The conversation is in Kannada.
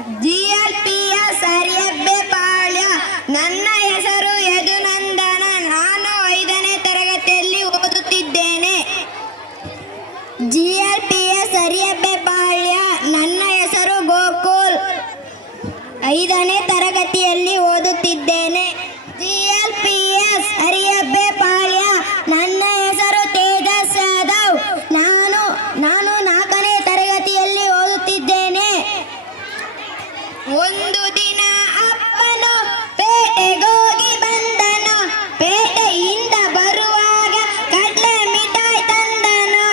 GLPS ಅರಿಯಬ್ಬೆಪಾಳ್ಯ. ನನ್ನ ಹೆಸರು ಯದುನಂದನ. ನಾನು 5ನೇ ತರಗತಿಯಲ್ಲಿ ಓದುತ್ತಿದ್ದೇನೆ. GLPS ಅರಿಯಬ್ಬೆಪಾಳ್ಯ. ನನ್ನ ಹೆಸರು ಗೋಕುಲ್. 5ನೇ ತರಗತಿಯಲ್ಲಿ ಓದುತ್ತಿದ್ದೇನೆ. GLPS ಅರಿಯಬ್ಬೆಪಾಳ್ಯ. ನನ್ನ ಹೆಸರು ತೇಜಸ್ ಯಾದವ್. ನಾನು 4ನೇ ತರಗತಿಯಲ್ಲಿ ಓದುತ್ತಿದ್ದೇನೆ. ಒಂದು ದಿನ ಅಪ್ಪನು ಪೇಟೆಗೋಗಿ ಬಂದನು. ಪೇಟೆಯಿಂದ ಬರುವಾಗ ಕಡ್ಲೆ ಮಿಠಾಯಿ ತಂದನು.